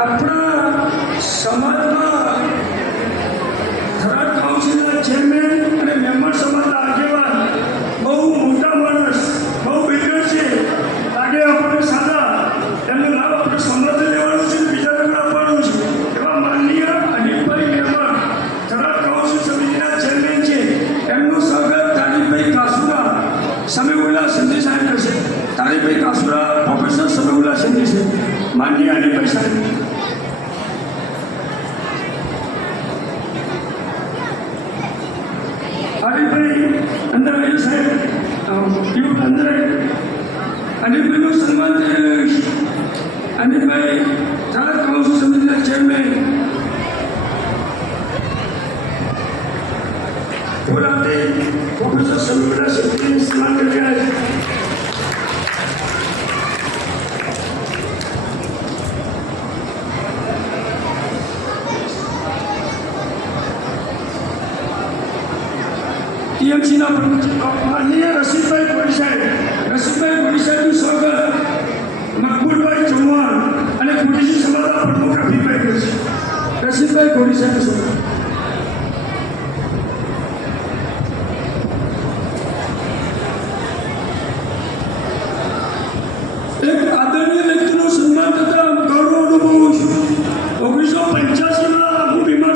अपना समझ માન્ય અને પરિસ્થિતિ Gracias. Tiang Cina pergi ni rasmi pergi Malaysia rasmi pergi Malaysia tu sorga makbul pergi semua anak Malaysia semata tak pernah pergi Malaysia rasmi pergi Malaysia